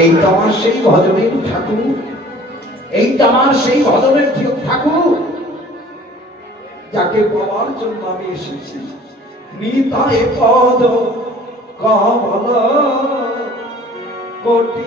এই তো আমার সেই ভজনের ঠাকুর, এই তো আমার সেই ভজনের ঠাকুর যাকে পাওয়ার জন্য আমি এসেছি। নিতাই পদ কমল কোটি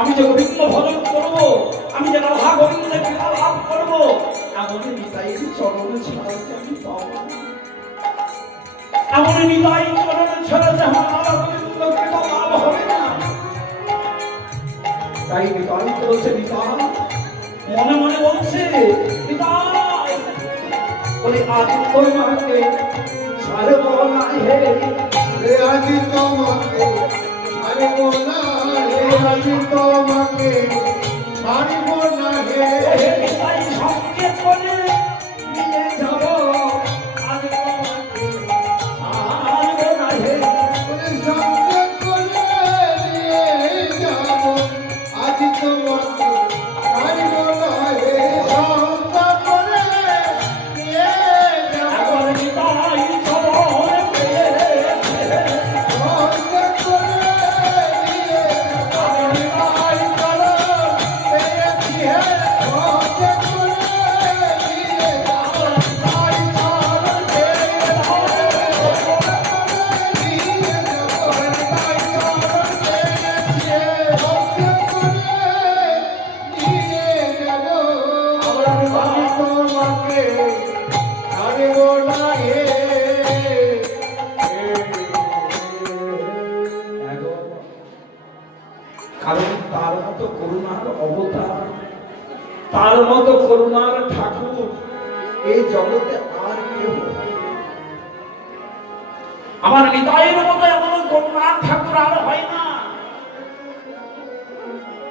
আমি যে গোবিন্দ ভজন করবো, আমি যে রাধা গোবিন্দের কৃপা লাভ করবো, এমন নিতাই চরণ ছাড়া আমি পাবো, এমন নিতাই চরণ ছাড়া যে আমার রাধা গোবিন্দ কৃপা লাভ হবে না। তাই নিতাই বলছে, নিতাই মনে মনে বলছে, নিতাই বলে আজ তোমাকে ছাড়ব না হে, আজ তোমাকে ছাড়ব না হে, আজ তোমাকে ছাড়ব না হে, তাই সঙ্গে করে নিয়ে যাব, আজ তোমাকে ছাড়ব না হে, সঙ্গে করে নিয়ে যাব, আজ তোমাকে ছাড়ব না হে, সঙ্গে করে নিয়ে যাব, নিতাই চরণ কারণ তার মতো করুণার অবতার, তার মতো করুণার ঠাকুর এই জগতে আর কেউ, আমার নিতাইয়ের মতো এমন করুণার ঠাকুর আর হয় না।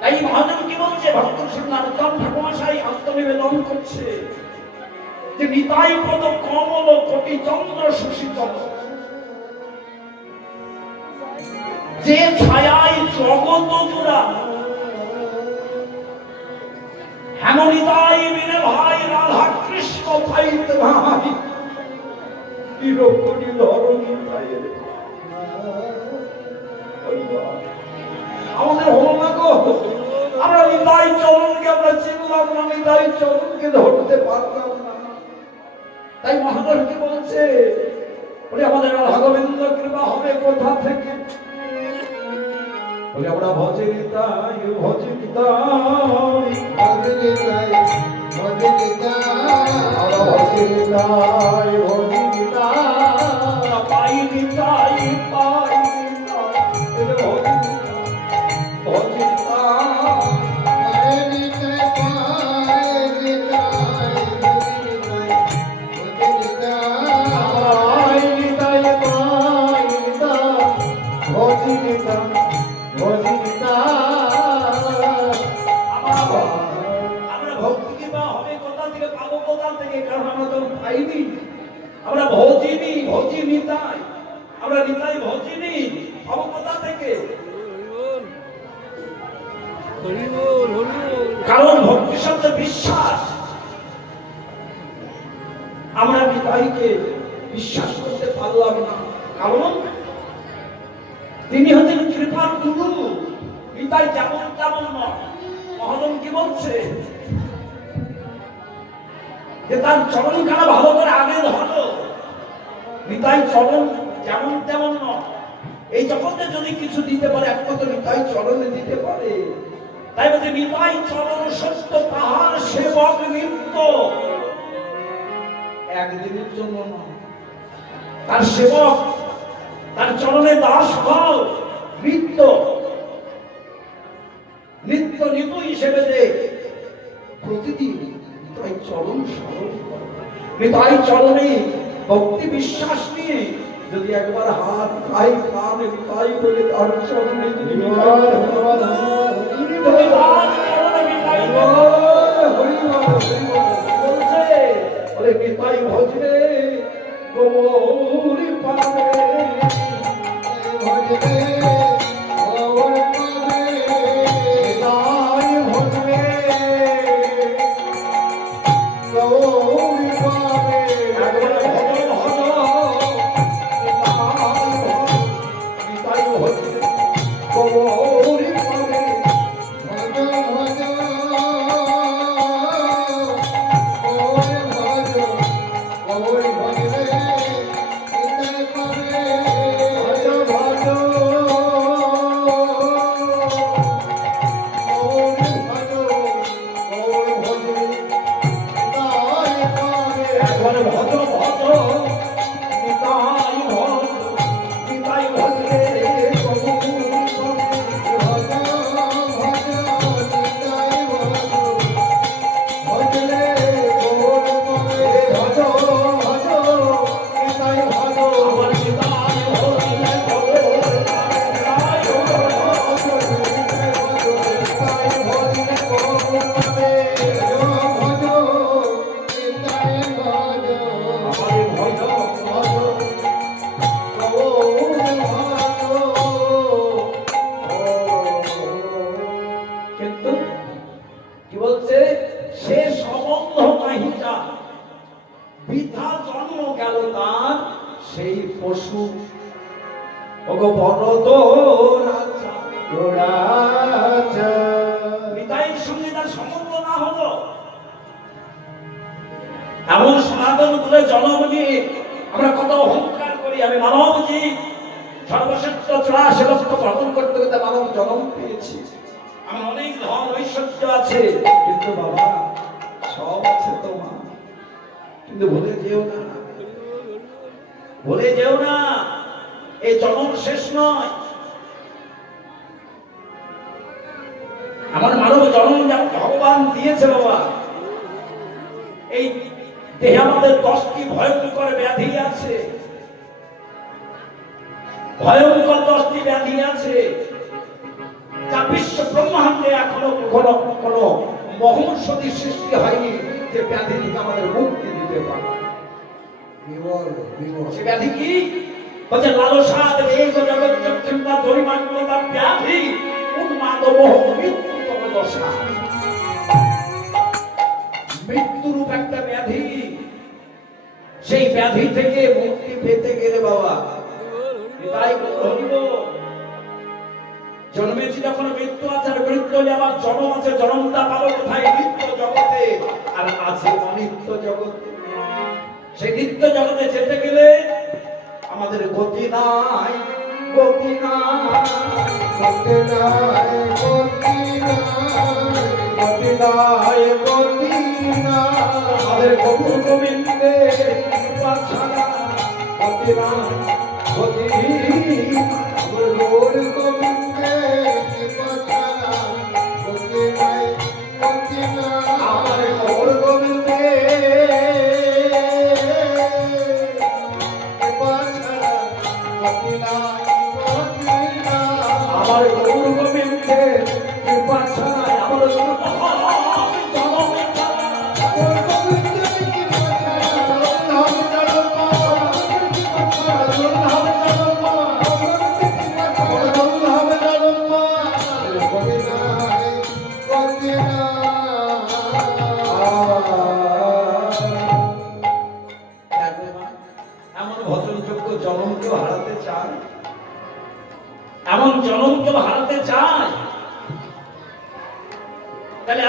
তাই মহাজন কি বলছে, ভক্ত সিদ্ধার্থম ঠাকুরমশাই আত্মনিবেদন করছে যে নিতাই পদ কমল কোটি চন্দ্র সুশীতল, যে ছায়ায় জগৎ জোড়া, হেন নিতাই বিনে ভাই রাধা কৃষ্ণ পাইতে ভাই, চিরকরি ধরণী পাইয়ে আমাদের হলো না গো, আমরা নিতাই চরণকে আমরা চিনলাম না, নিতাই চরণকে ধরতে পারলাম না। তাই মহাজন কি বলছে, বলে আমাদের রাধা গোবিন্দ কৃপা হবে কোথা থেকে, বলে আমরা ভজে নিতাই, ভজে নিতাই, ভজে নিতাই, ভজে নিতাই, আমরা ভজে নিতাই, ভজে নিতাই, পাই নিতাই, পাই নিতাই, ভজে নিতাই, ভজে আমরা ভজিনি, ভজি নিতাই, আমরা নিতাই ভজিনি, ভাব কোথা থেকে? কারণ ভক্তি শব্দ বিশ্বাস। আমরা নিতাইকে বিশ্বাস করতে পারলাম না, কারণ তিনি হচ্ছেন কৃপার গুরু। নিতাই যেমন তেমন নয়। মহাজন কি বলছে যে তার চরণ কারা ভালো করে আগে ধরো। নিতাই চরণ যেমন তেমন নয়। এই জগতে যদি কিছু দিতে পারে একমাত্র নিতাই চরণে দিতে পারে। তাই বলছে নিতাই চরণ সত্য তাহার সেবক নিত্য। একদিনের জন্য নয়, তার সেবক, তার চরণে দাস হও নিত্য। নিত্য নিত্য হিসেবে যে প্রতিদিন নিতাই চরণ স্মরণ করো। নিতাই চরণে ভক্তি বিশ্বাস নিয়ে যদি একবার হাত ভাই প্রাণ নিতাই বলে তার চরণে যদি নিতাই ভজরে গৌরী পাবে ভজরে এমন সনাতন করে জন্ম নিয়ে আমরা কত অহংকার করি। আমি মানব জীব, সর্বশ্রেষ্ঠ 84 লক্ষ ভ্রমণ করতে করতে মানব জন্ম পেয়েছি। আমার অনেক ধন ঐশ্বর্য আছে, কিন্তু বাবা সব আছে তোমার। কিন্তু ভুলে যেও না, ভুলে যেও না, এই জন্ম শেষ নয়। আমার মানব জন্ম যেমন ভগবান দিয়েছে বাবা, এই দেহে আমাদের 10টি ভয়ঙ্কর ব্যাধি আছে, ভয়ঙ্কর 10টি ব্যাধি আছে, যা বিশ্ব ব্রহ্মাণ্ডে এখনো কখনো কোনো মহৌষধি সৃষ্টি হয়নি যে ব্যাধি থেকে আমাদের মুক্তি দিতে পারে। সে ব্যাধি কি? বলছে লালসা, বেগ, জগৎ চিন্তা, দরিদ্রতা, ব্যাধি, উন্মাদ, মোহ, মৃত্যুতম দশা। মৃত্যুরূপ একটা ব্যাধি। সেই ব্যাধি থেকে মুক্তি পেতে গেলে বাবা তাই ধরিব, জন্মেছি যখন মৃত্যু আছে, আর মৃত্যু হলে আবার জন্ম আছে। জন্মটা পাবো কোথায়? নিত্য জগতে। আর আছে অনিত্য জগতে। সেই নিত্য জগতে যেতে গেলে আমাদের গতি নাই, গতি নাই, গতি নাই, গতি নাই, গতি নাই, গতি নাই। আমাদের গৌর গোবিন্দের কৃপা ছাড়া গতি নাই, গতি নাই। আমাদের গৌর গোবিন্দের কৃপা ছাড়া গতি নাই, গতি নাই। আমাদের গৌর গোবিন্দের কৃপা ছাড়া গতি নাই, গতি নাই। আমার গৌর গোবিন্দের কৃপা ছাড়া আমার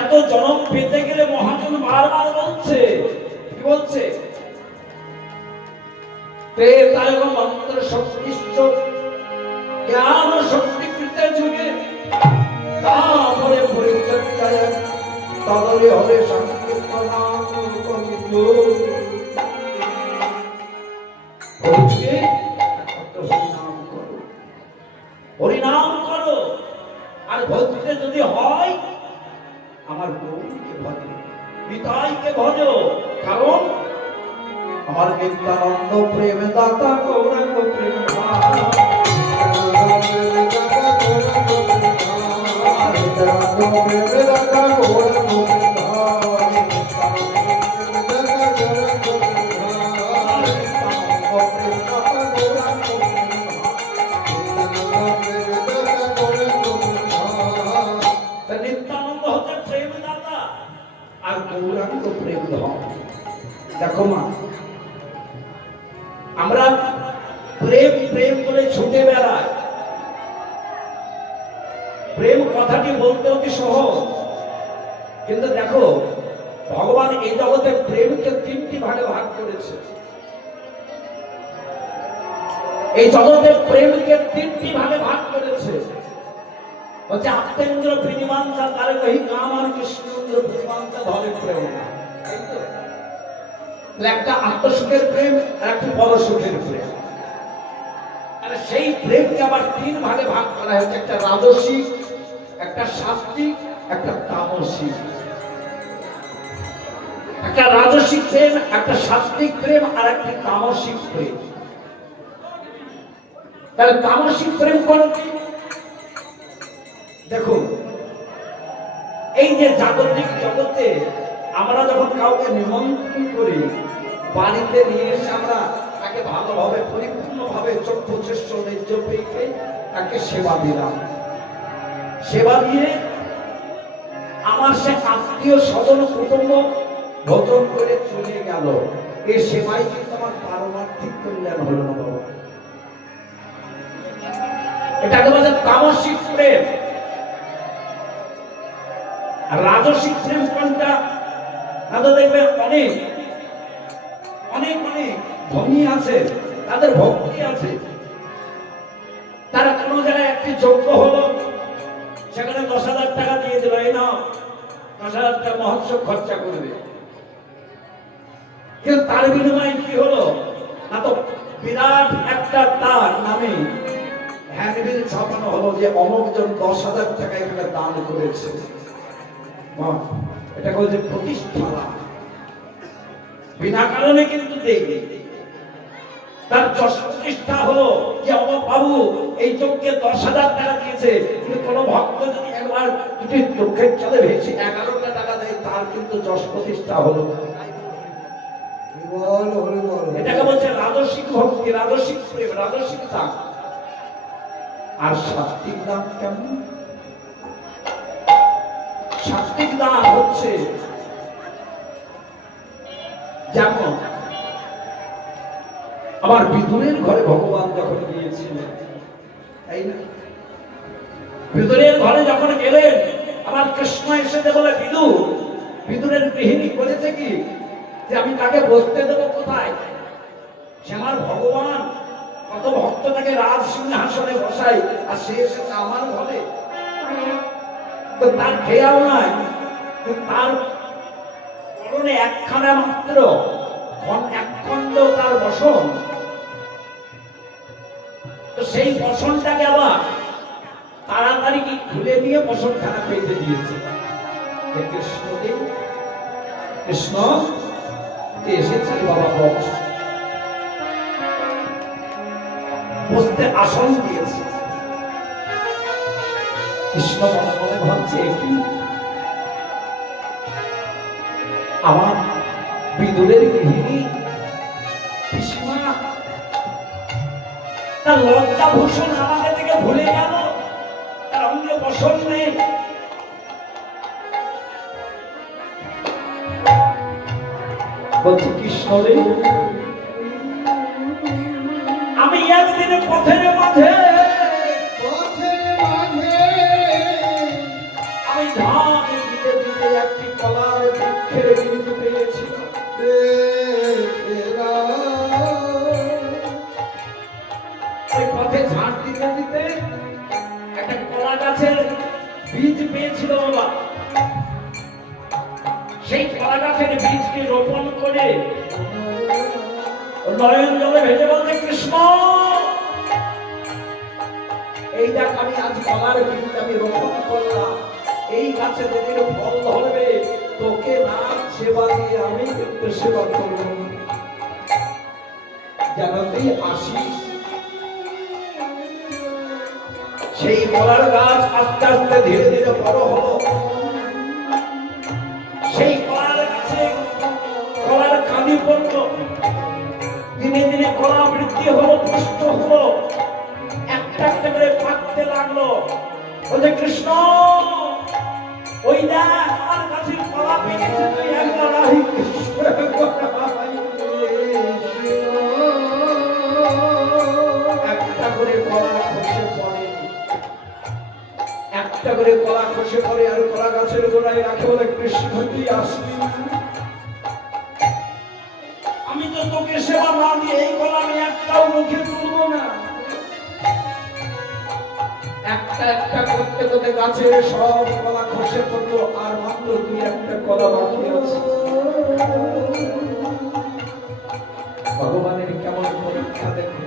এত জনম পেতে গেলে মহাজন বারবার বলছে, কি বলছে? ত্রেতায় মন্ত্র সংশ্লিষ্ট জ্ঞান শক্তিকৃত যুগে তারপরে পরিচর্যায় তদরে হবে সংকীর্তনাম করিত। হরিনাম করো, আর ভক্তিতে যদি হয় আমার গৌরীকে ভজ, নিতাইকে ভজ, কারণ আমার নিত্যানন্দ প্রেম দাতা গৌরাঙ্গ প্রেম নিত্যানন্দ হচ্ছে প্রেম দাতা আর গৌরাঙ্গ প্রেম ধন। দেখো মা, আমরা প্রেম প্রেম করে ছুটে বেড়াই। প্রেম কথাটি বলতে অতি সহজ, কিন্তু দেখো ভগবান এই জগতে প্রেমকে তিনটি ভাগে ভাগ করেছে। এই জগতে প্রেমকে তিনটি ভাগে ভাগ করেছে। হচ্ছে আত্মেন্দ্র বিনিমান্তা তারে কহি কাম, আর কৃষ্ণেন্দ্র বিনিমান্তা ধরে প্রেম। একটা আত্মসুখের প্রেম আর একটা পরসুখের প্রেম। আর সেই প্রেমকে আবার তিন ভাগে ভাগ করা হয়েছে, একটা রাজসিক, একটা সাত্বিক, একটা তামসিক। একটা রাজসিক প্রেম, একটা সাত্বিক প্রেম আর একটা তামসিক প্রেম। তাহলে তামসিক প্রেম কোনটি? দেখুন, এই যে জাগতিক জগতে আমরা যখন কাউকে নিমন্ত্রণ করি, বাড়িতে নিয়ে এসে আমরা তাকে ভালোভাবে পরিপূর্ণভাবে চক্ষু চেষ্ট ন্যায্য পেয়ে তাকে সেবা দিলাম। সেবা দিয়ে আমার সে আত্মীয় স্বজন কুটুম্ব ভোজন করে চলে গেল, এই সেবাই কিন্তু আমার পারমার্থিক কল্যাণ হলো না বাবা। এটাকে বলে তামসিক প্রেম। আর রাজসিক প্রেম কোনটা? দেখবে অনেক অনেক অনেক ধনী আছে, তাদের ভক্তি আছে, তারা কোন জায়গায় একটি যজ্ঞ হলো, সেখানে 10,000 টাকা দিয়ে দিল, এই নাও 10,000 টাকা মহোৎসব খরচা করবে। কিন্তু তার বিনিময়ে কি হলো না, তো বিরাট একটা তার নামে হ্যান্ডবিল ছাপানো হলো যে অমুক জন 10,000 টাকা এখানে দান করেছে। এটা বলছে প্রতিষ্ঠা, বিনা কারণে কিন্তু দেয়নি। তার যশ প্রতিষ্ঠা হলো যে অমুক বাবু এই যজ্ঞে 10,000 টাকা দিয়েছে, কিন্তু কোন ভক্ত যদি একবার দুটি চোখের চলে ভেসে 11টা টাকা দেয়, তার কিন্তু যশ প্রতিষ্ঠা হলো। এটাকে বলছে রাজসিক ভক্তি, রাজসিক প্রেম, রাজসিক দান। আর সাত্বিক দান কেমন? সাত্বিক দান হচ্ছে যেমন আমার বিদুরের ঘরে ভগবান যখন গিয়েছিলেন, তাই না? বিদুরের ঘরে যখন গেলেন, আমার কৃষ্ণ এসে বলে, বিদুরের গৃহিণী বলেছে কি যে আমি তাকে বসতে দেবো কোথায়? সে আমার ভগবান, কত ভক্ত তাকে রাজ সিংহাসনে বসাই, আর সে এসেছে আমার ঘরে। তো তার খেয়াল নাই, তার পরনে একখানা মাত্র একখণ্ড তার বসন। তো সেই বসনটাকে আবার তাড়াতাড়ি কি খুলে নিয়ে বসনখানা পেতে দিয়েছে। কৃষ্ণ এসেছে বাবা, বসতে আসন দিয়েছে। কৃষ্ণ মনে মনে ভাবছে, কি আমার বিদুরের গৃহিণী পিসিমা তার লজ্জা ভূষণ আমাকে থেকে ভুলে গেল, তার অঙ্গে বসন নেই। বলছি, কৃষ্ণ রে, আমি একদিনে পথের মাঝে আমি ধান দিতে দিতে দিয়েছিল বাবা, সেই কলা গাছের বীজকে রোপণ করে নয়ন জলে ভেজে বলছে, কৃষ্ণ এই দেখ আমি আজ কলার বীজ আমি রোপণ করলাম, এই গাছে যেদিন ফল ধরবে তোকে না সেবা দিয়ে আমি কিন্তু সেবা করব, যেন তুই আসিস। সেই কলার গাছ আস্তে আস্তে ধীরে ধীরে বড় হলো, সেই কলার গাছে কলার কাঁদি পড়ল, দিনে দিনে কলা বৃদ্ধি হলো, পুষ্ট হলো, একটা একটা করে পাকতে লাগলো। বলছে, কৃষ্ণ ওই দেখ আমার গাছের কলা পেকেছে, তুই একবার আই। একটা করে কলা খসে পড়ে, একটা করে কলা খসে পড়ে, আর কলা গাছের গোড়ায় রাখে, বলে, কৃষ্ণ তুই আসবি, আমি তো তোকে সেবা না দিয়ে এই কলা আমি একটাও মুখে তুলবো না। একটা একটা করতে করতে গাছের সব কলা খসে পড়লো, আর মাত্র দুই একটা কলা বাকি আছে। ভগবানের কেমন পরীক্ষা দেখো।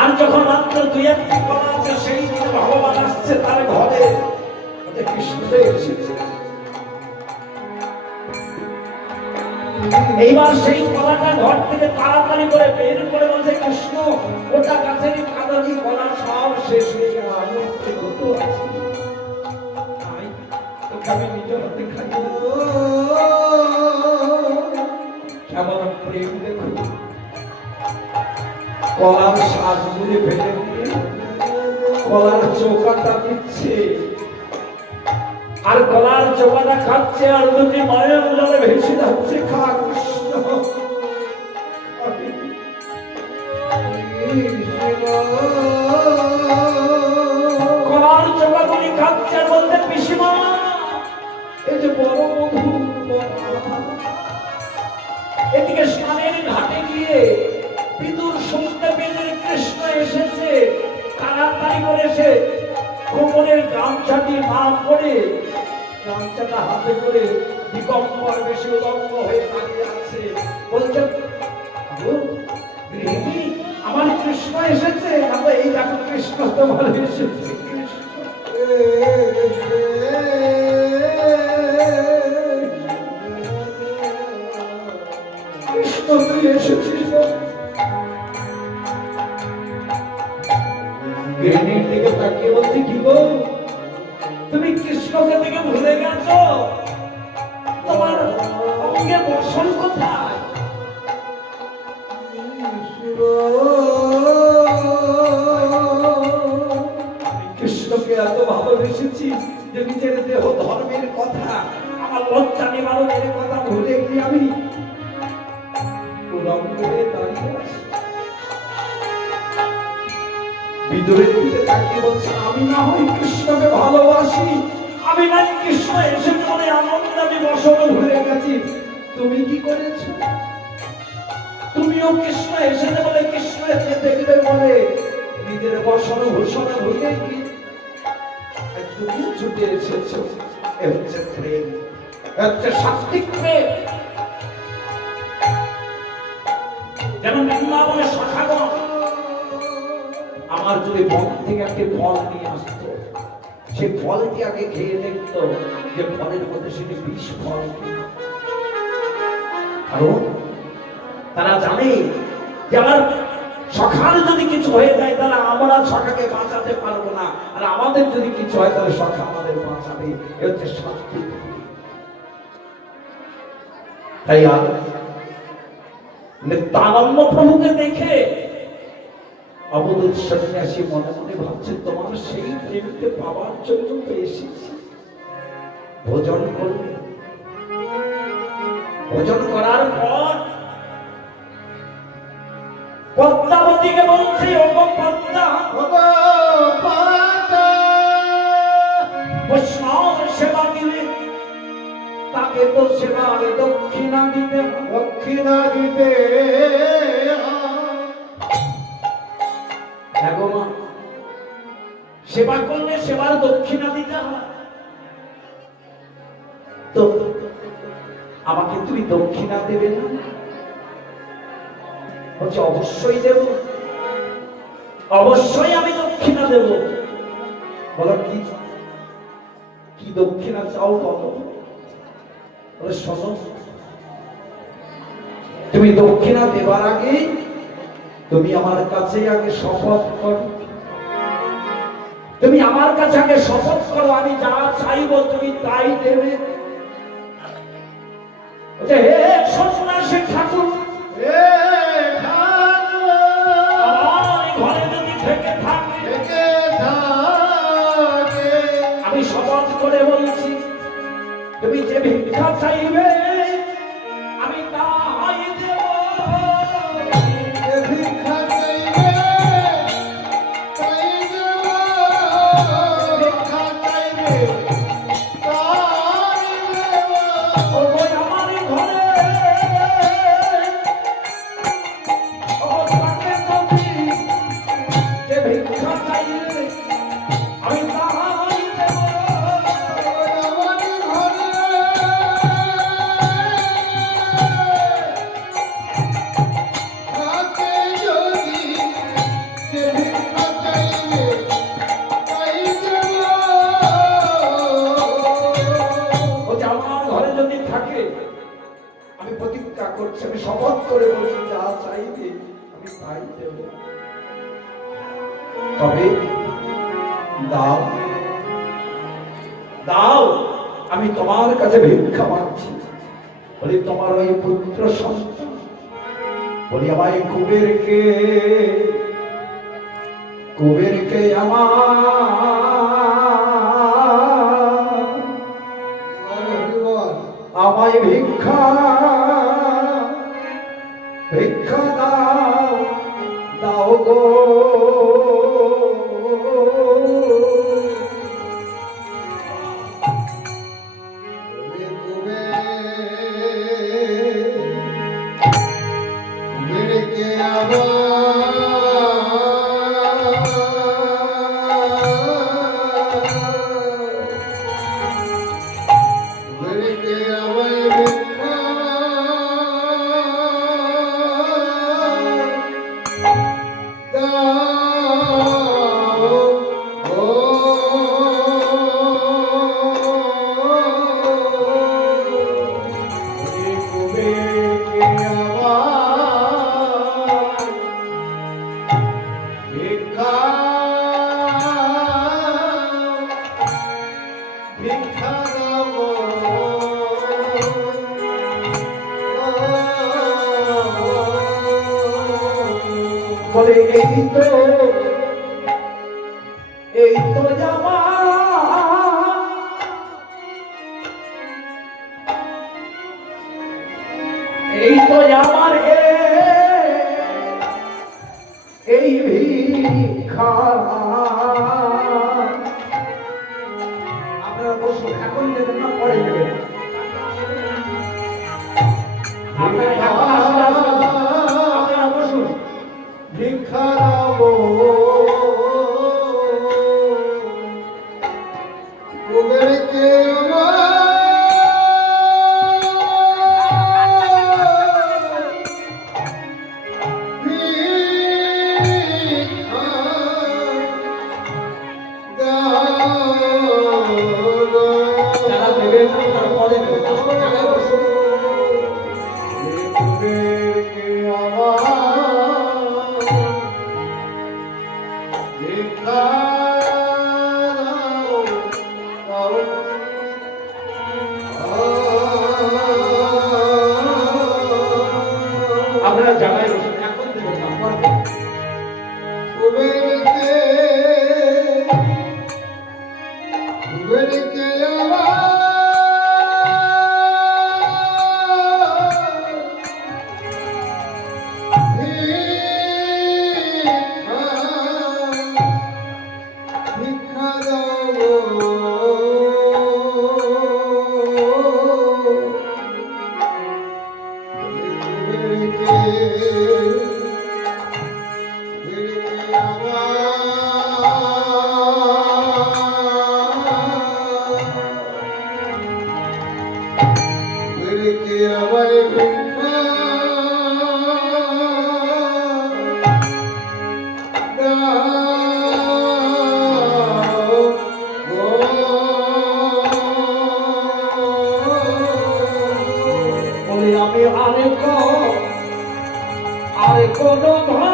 আর যখন মাত্র দুই একটা কলা আছে, সেই দিন ভগবান আসছে তার ঘরে, কৃষ্ণদেব এসেছে। এইবার সেই কলাটা ঘর থেকে তাড়াতাড়ি করে বের করে বলছে, কৃষ্ণ ওটা গাছের কাঁদালি কলা সব শেষ হয়ে গেল, আমি কত আছি, তোকে আমি নিজের হাতে খাইয়ে দেব। কেমন প্রেম দেখো, কলার শ্বাসগুলি ফেলে দিয়ে কলার চৌকাটা দিচ্ছে, আর কলার চৌকাটা খাচ্ছে, আর দুটি মায়ের জলে ভেসে যাচ্ছে, খা কৃষ্ণ। কলার চৌকাগুলি খাচ্ছে আর বলতে, পিসিমা এই যে বড় মধু, এদিকে স্নানের ঘাটে গিয়ে বিদুর শুনতে পেলেন কৃষ্ণ এসেছে, তাড়াতাড়ি করে এসে কোমরের গামছাটি না পরে গামছাটা হাতে করে দিগম্বর বেশি উলঙ্গ হয়ে দাঁড়িয়ে আছে, বলছে, গৃহিণী আমার কৃষ্ণ এসেছে। আমরা এই দেখো কৃষ্ণ তোমার এসেছে, কৃষ্ণ তুই এসেছিস। গৃহিণীর দিকে তাকিয়ে বলছি, কি গো তুমি কৃষ্ণকে দিকে ভুলে গেছো, তোমার অঙ্গে বসন কোথায়? কৃষ্ণকে এত ভালোবেসেছি যে নিজের দেহ ধর্মের কথা, আমার লজ্জা নিবারণের কথা ভুলে গিয়ে আমি উলঙ্গ হয়ে দাঁড়িয়ে আছি। বিদুরের দিকে তাকিয়ে বলছে, আমি না হয় কৃষ্ণকে ভালোবাসি, আমি না কৃষ্ণ এসে মনে আনন্দ আমি বসনে ভুলে গেছি, তুমি কি করেছো? তুমিও কৃষ্ণ এসেছে বলে কৃষ্ণ দেখবে বলে নিজের বসন ভূষণে ভুলে গিয়ে তুমিও ছুটে এসেছো। এ হচ্ছে প্রেম, হচ্ছে সাত্বিক প্রেম। যেমন বৃন্দাবনের শাখাগণ আমার যদি বন থেকে একটি ফল নিয়ে আসতো, সেই ফলটি আগে খেয়ে দেখতো যে ফলের মধ্যে সেটি বিষ ফল, কারণ তারা জানে যে আমার সখার যদি কিছু হয়ে যায় তাহলে আমরা সখাকে বাঁচাতে পারবো না, আর আমাদের যদি কিছু হয় তাহলে সখা আমাদের বাঁচাবে। এ হচ্ছে শাস্তি। তাই আর নিত্যানন্দ প্রভুকে দেখে অবধূত সন্ন্যাসী মনে মনে ভাবছে, তোমার সেই প্রেমকে পাওয়ার জন্য তো এসেছি। ভোজন করবে, ভোজন করার পর পদ্মাবতীকে বলছে, ওগো পদ্মা, বৈষ্ণব সেবা দিলে তাকে তো সেবার দক্ষিণা দিতে, দক্ষিণা দিতে। সেবা করলে সেবার দক্ষিণা দিতে হয়। তো আমাকে তুমি দক্ষিণা দেবে না? বলছে অবশ্যই দেব, অবশ্যই আমি দক্ষিণা দেব। বলো কি কি দক্ষিণা চাও বলো? বলে শোনো, তুমি দক্ষিণা দেবার আগে তুমি আমার কাছে আগে শপথ করো। তুমি আমার কাছে আগে শপথ করো, আমি যা চাইবো তুমি তাই দেবে। হে সন্ন্যাসী ঠাকুর, আমার ঘরে যদি থেকে থাকে আমি শপথ করে বলছি, তুমি যে ভিক্ষা চাইবে আমি তাই দেব। ভিক্ষা চাইবে তাই দেব, ভিক্ষা চাইবে তাই দেব। ওই আমার ঘরে থাকে তুমি যে ভিক্ষা চাইবে আমি তাই দেব। আমি প্রতিজ্ঞা করছি, আমি শপথ করে বলছি যা চাইবে আমি তাই দেব। তবে দাও দাও, আমি তোমার কাছে ভিক্ষা মাগছি। বলি তোমার ওই পুত্র সন্তান, বলি আমায় কুবেরকে কুবেরকে আমায় ভিক্ষা ভিক্ষা দাও দাও গো। কুবেরকে বলে এই তো জামা এই তো আমার এই ভিক্ষা। আপনারা বসুন, এখন দেবেন না পরে দেবেন। আপনারা বসুন, ভিক্ষা দাও কুবেরকে আপনারা জায়গায় বসে এখন দেবেন না পরে। কুবেরকে কুবেরকে ভিক্ষা দাও কুবেরকে কোনো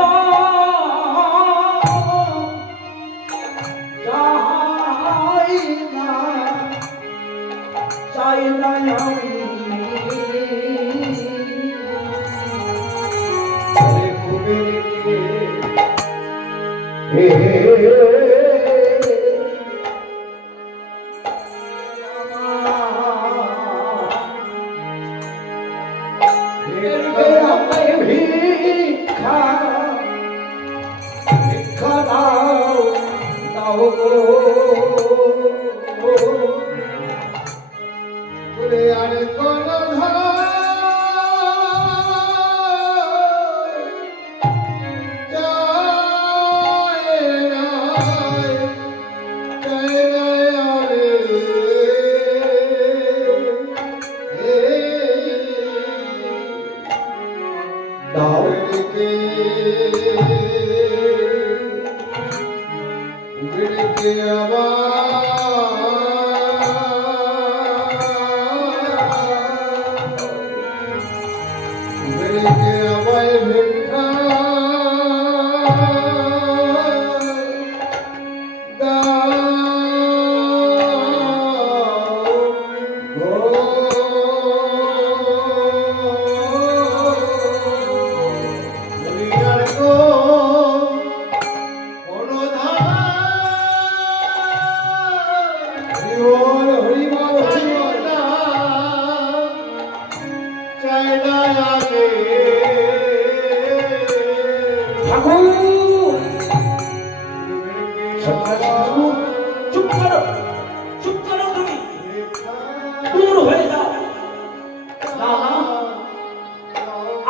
চাই না আমি কুবেরকে ভিক্ষা দাও দাও বলে আর কোন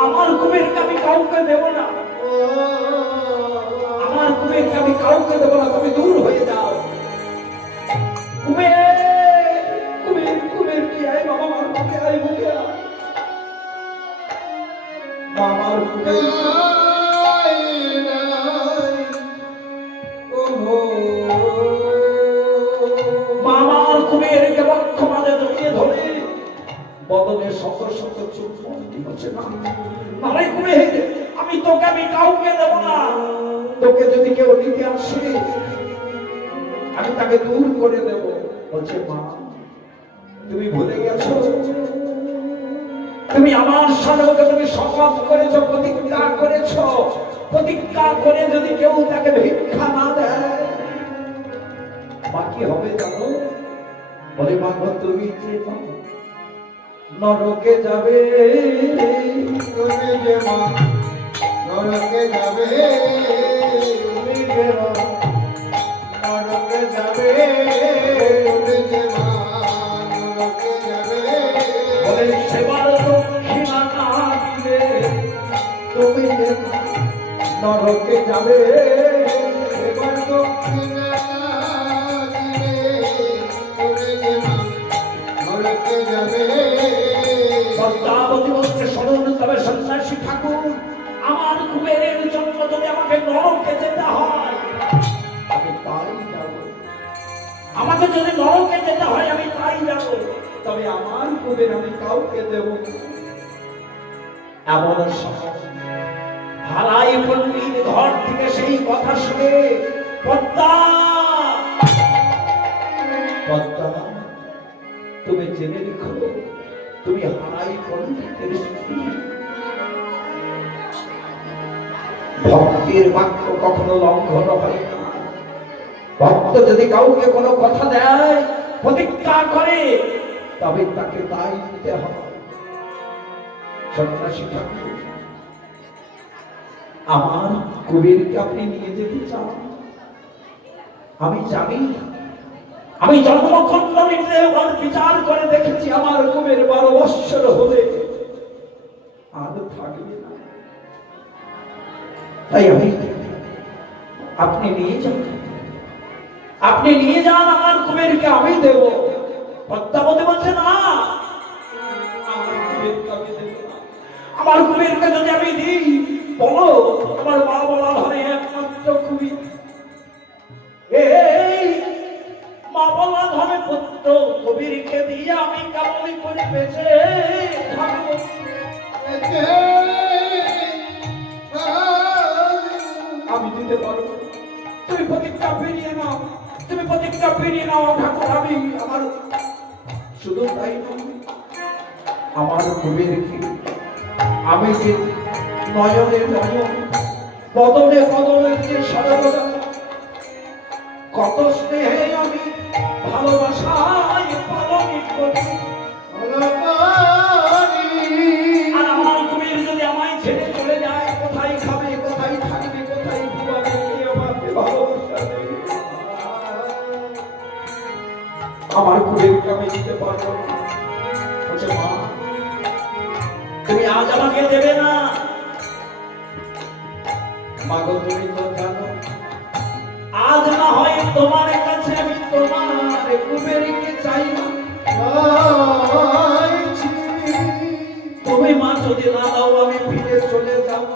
আমার কুবেরকে আমি কাউকে দেব না, আমার কুবেরকে আমি কাউকে দেব না, তুমি দূর হয়ে যাও। কুবের কুবের কুবের কি আয় বাবা, আমার মুখে আয়, মুখে আয় আমার কুবের মামার কুবেরকে বক্ষ মাঝে জড়িয়ে ধরে বদলে শত শত চুম্বন দিচ্ছে না। নারে কুবের, আমি তোকে আমি কাউকে দেব না, তোকে যদি কেউ নিতে আসে আমি তাকে দূর করে দেব। বলছে মা, তুমি ভুলে গেছো, তুমি আমার সাথে তুমি শপথ করেছো, প্রতিজ্ঞা করেছো, প্রতিজ্ঞা করে যদি কেউ তাকে ভিক্ষা না দেয় বাকি হবে জানো? বলে মা গো, তুমি যে নরকে যাবে, তুমি যে মা নরকে যাবে, তুমি যে মা নরকে যাবে, তুমি যে মা নরকে যাবে। বলে সেবার দক্ষিণা না দিলে তুমি যে নরকে যাবে, সেবার দক্ষিণা দিলে তুমি যে মা নরকে যাবে। পদ্মাবতী বলছে স্মরণ তবে সন্ন্যাসী ঠাকুর, আমার কুবেরের জন্য যদি আমাকে নরকে যেতে হয় আমি তাই যাব, আমাকে যদি নরকে যেতে হয় আমি তাই যাব, তবে আমার কুবের আমি কাউকে দেব না। এমন হারাই পল্লীর ঘর থেকে সেই কথা শুনে পদ্মা পদ্মা তুমি জেনে রেখো, তুমি হারাই পণ্ডিতের স্ত্রী। ভক্তির বাক্য কখনো লঙ্ঘন হয় না। ভক্ত যদি কাউকে কোনো কথা দেয়, প্রতিজ্ঞা করে, তবে তাকে তাই দিতে হবে। সন্ন্যাসী ঠাকুর, আমার কুবেরকে আপনি নিয়ে যেতে চান? আমি জানি, আমি জন্মখণ্ডলীতে বিচার করে দেখেছি, আমার কুবের 12 বৎসর হলে আর থাকবে না। তাই আপনি নিয়ে যান, আপনি নিয়ে যান আমার কুবেরকে, আমি দেব। পদ্মাবতী বলছে না, আমার কুবেরকে যদি আমি দিই, বলো আমার মা বলা ধরে একমাত্র কুবের, এই মা বলা ধরে পুত্র কবিরকে দিয়ে আমি কেমনই করে বেঁচে থাকবো। দিতে পারো। তুমি প্রতিজ্ঞা ফিরিয়ে নাও, তুমি প্রতিজ্ঞা ফিরিয়ে নাও ঠাকুর। আমি আমার শুধু তাই নয়, আমার কুবেরকে আমি যে নয়নে নয়ন বদলে বদলে যে সর্বদা কত স্নেহে আমি ভালোবাসায় পালন করি। আর আমার কুবের যদি আমায় ছেড়ে চলে যায়, কোথায় খাবে, কোথায় থাকবে, কোথায় ঘুমাবে, কে আমাকে ভালোবাসা দেবে? আমার কুবেরকে আমি দিতে পারবো না। বলছে মা, তুমি আজ আমাকে দেবে না। মা গো, তুমি তো জানো আজ না হয় তোমার কাছে আমি তোমার কুবেরকে চাই না। তুমি মা যদি না দাও, আমি ফিরে চলে যাব।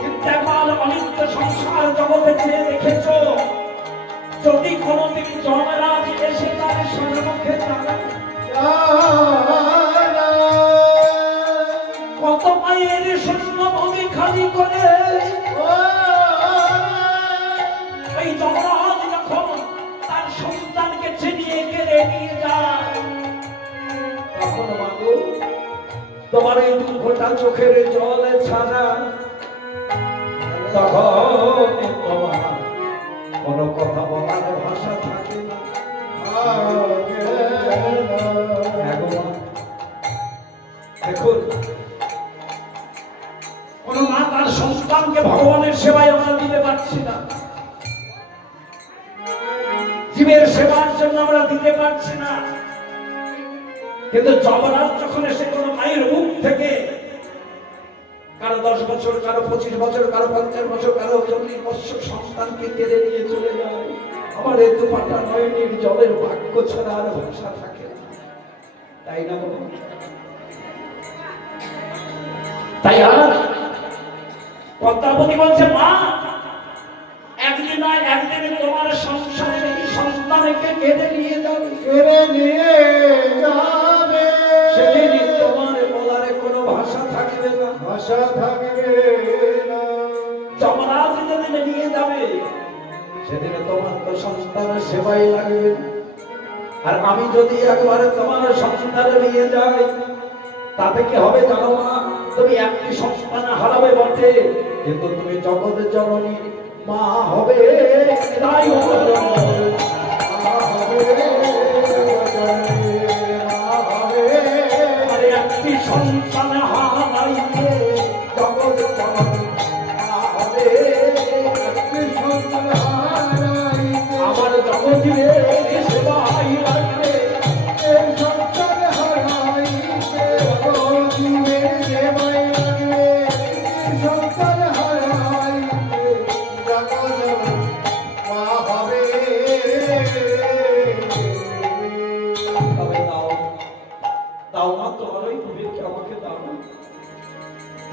কিন্তু একবার অনিত্য সংসার জগতে চেয়ে দেখেছ, যদি কোনোদিন যমরাজ এসে তার সম্মুখে দাঁড়ায়, কত মায়ের শূন্য ভূমি খালি করে এই যমরাজ যখন তার সন্তানকে ছিনিয়ে কেড়ে নিয়ে যায়, তখন মাগো তোমার এই দুঃখটা চোখের জলে ছাড়া, তখন তোমার কোনো কথা বলার ভাষা থাকে না। দেখুন, কোন মা তার সন্তানকে ভগবানের সেবায় আমরা দিতে পারছি না, জীবের সেবার জন্য আমরা দিতে পারছি না। কিন্তু যমরাজ যখন এসে কোনো মায়ের মুখ থেকে কারো 10 বছর, কারো 25 বছর, কারো 50 বছর, কারো 40 বছর সন্তানকে কেড়ে নিয়ে চলে যায়, আমার এই দুপাটা নয়নের জলের বাক্য ছাড়া আর ভাষা থাকে না, তাই না বলো? তাই আর পদ্মাবতী বলছে, মা একদিন নয় একদিন তোমার সংসারে এই সন্তানকে কেড়ে নিয়ে যাবে, সেদিন তোমার বলার কোনো ভাষা থাকবে না। যমরাজ যেদিন নিয়ে যাবে, সেদিন তোমার তো সন্তানের সেবাই লাগবে। আর আমি যদি একবারে তোমার সন্তান নিয়ে যাই, তাতে কি হবে জানো না? তুমি একটি সন্তান হারাবে বটে, কিন্তু তুমি জগতের জননী মা হবে। তাই একটি সন্তান হারাইতে জগৎ জননী মা হবে। আমার জগৎরে সেবাই লাগবে।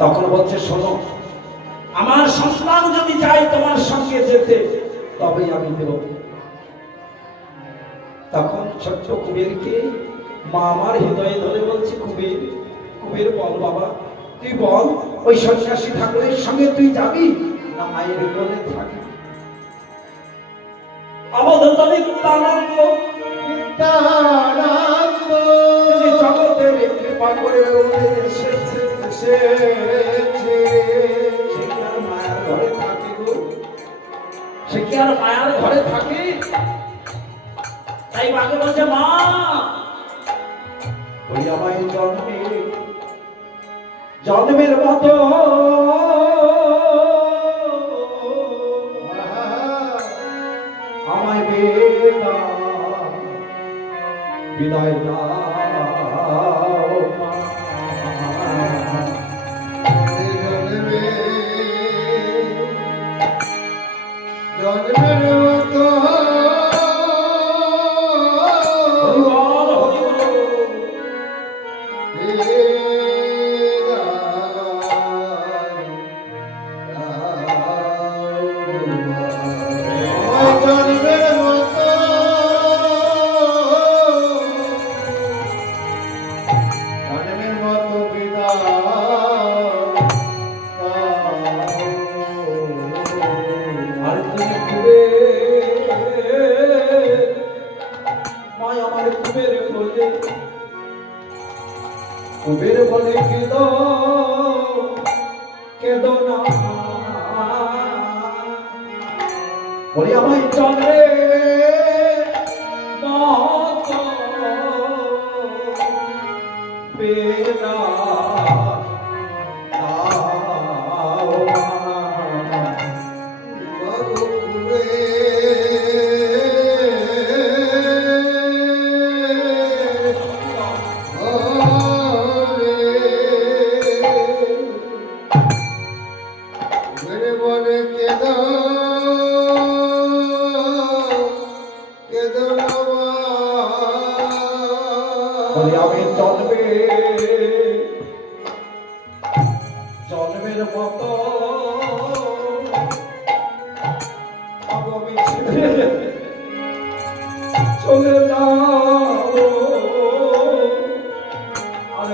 তখন বলছে, শোনো, আমার সন্তান যদি চাই তোমার সঙ্গে যেতে, তবেই আমি দেব। তখন ছোট্ট কুবেরকে মা আমার হৃদয়ে ধরে বলছে, কুবের, কুবের বল বাবা, তুই বল, ওই সন্ন্যাসী ঠাকুরের সঙ্গে তুই যাবি না মায়ের কোলে থাকবি? অবধূত নিত্যানন্দ জগতের কৃপা করে এসেছে, সে কি আর মায়ার ঘরে থাকে গো? সে কি আর মায়ার ঘরে থাকে? তাই মাকে বলছে, মা ওই আমায় জন্মের মতো আমায় বিদায় দাও। কুবের বলে কেদো কেদো না বলি আমায় চলে মত পেনা বলি আমি জন্মের মতো আমি চলে যাও আর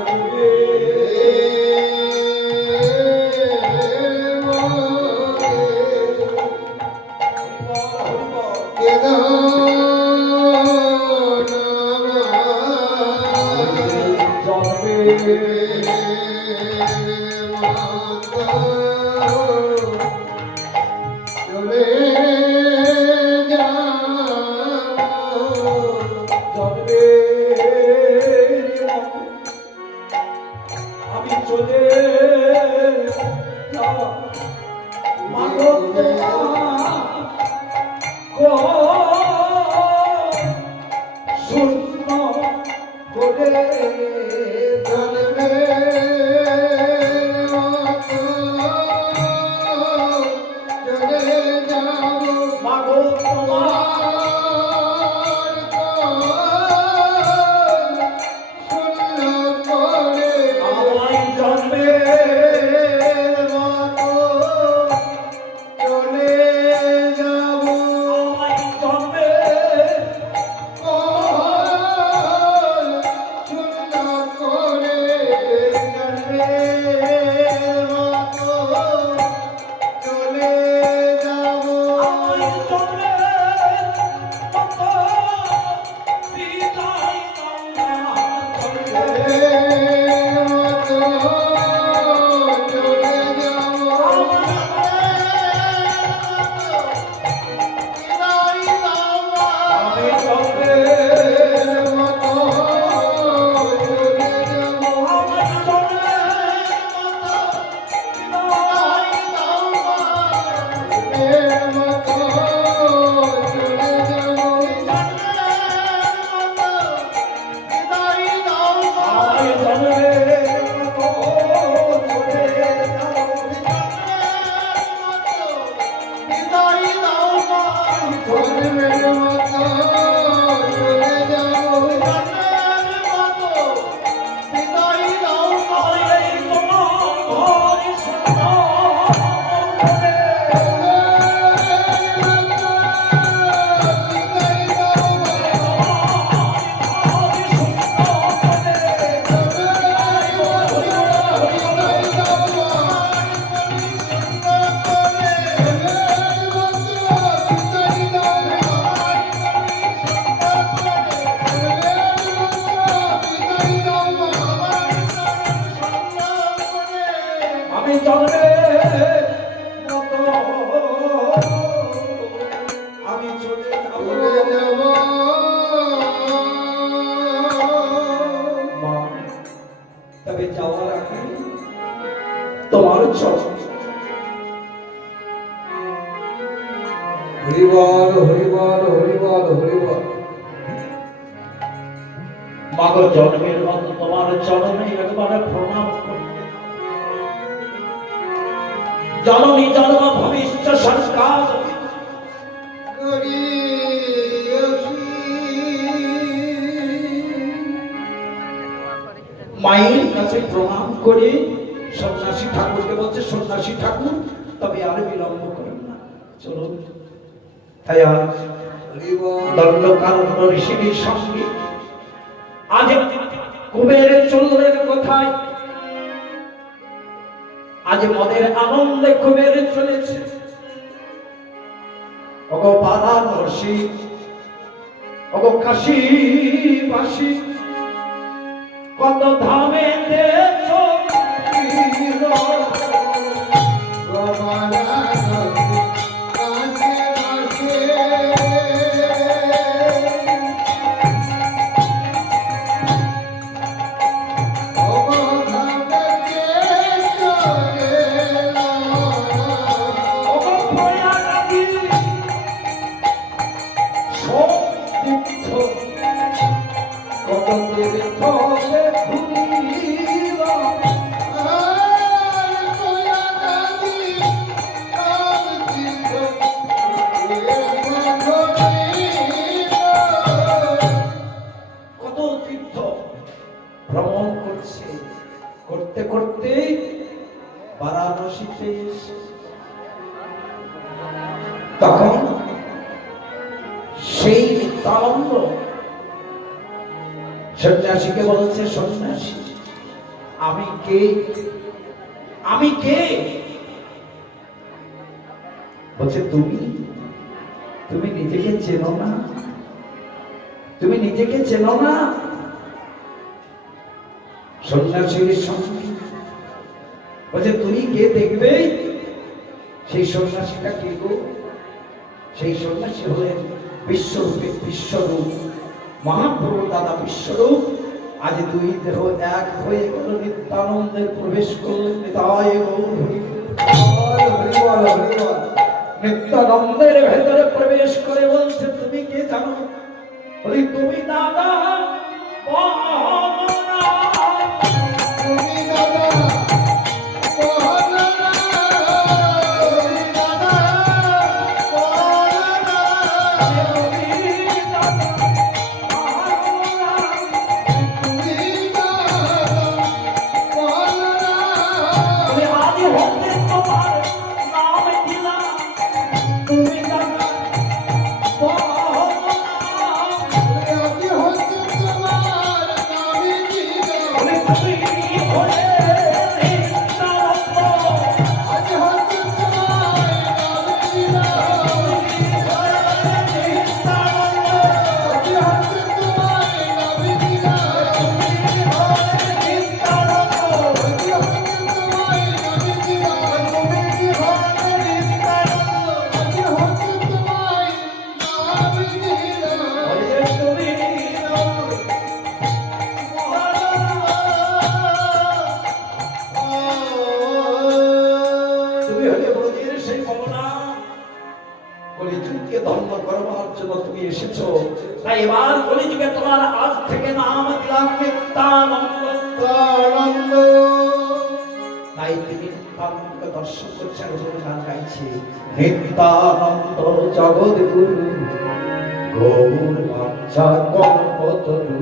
আমি চলে শূন্য করে আমি চলবে আমি চলে যাব মা তবে যাওয়ার আগে তোমার হরিবল হরিবল হরিবল হরিবল মাগো জন্মের মতো তোমার চরণে একবার প্রণাম করতে জননী জন্ম ভবিষ্য সংস্কার মায়ের কাছে প্রণাম করে সন্ন্যাসী ঠাকুরকে বলছে সন্ন্যাসী ঠাকুর তবে আর বিলম্ব করেন না চলুন তাই আজ দণ্ডকারণ্য ঋষির সঙ্গে আজ কুবের চললেন কোথায় আজ মনের আনন্দে কুবের চলেছে ওগো পালা নরসি ওগো কাশী বাসী কত ধামে ভ্রমণ করছে, করতে করতে বারাণসীতে তখন সেই নিত্যানন্দ সন্ন্যাসীকে বলছে, সন্ন্যাসী আমি কে? আমি কে? বলছে তুমি তুমি নিজেকে চেনো না? তুমি নিজেকে চেনো না? সন্ন্যাসীর সঙ্গে বলছে তুমি কে দেখবে? সেই সন্ন্যাসীটা কে গো? সেই সন্ন্যাসী হলেন বিশ্বরূপে বিশ্বরূপ মহাপ্রভু দাদা বিশ্বরূপ। আজ দুই দেহ এক হয়ে গেল, নিত্যানন্দের প্রবেশ করলেন। নিত্যানন্দের ভেতরে প্রবেশ করে বলছে তুমি কে জানো? বলি তুমি দাদা ধর্ম করবার জন্য তুমি এসেছো। তাই এবার কলিযুগে তোমার আজ থেকে নাম দিলাম নিত্যানন্দ। তাই তিনি নিত্যানন্দকে দর্শন করছে আর গান গাইছে, নিত্যানন্দ জগদ্গুরু গৌর বাঞ্ছা কল্পতরু।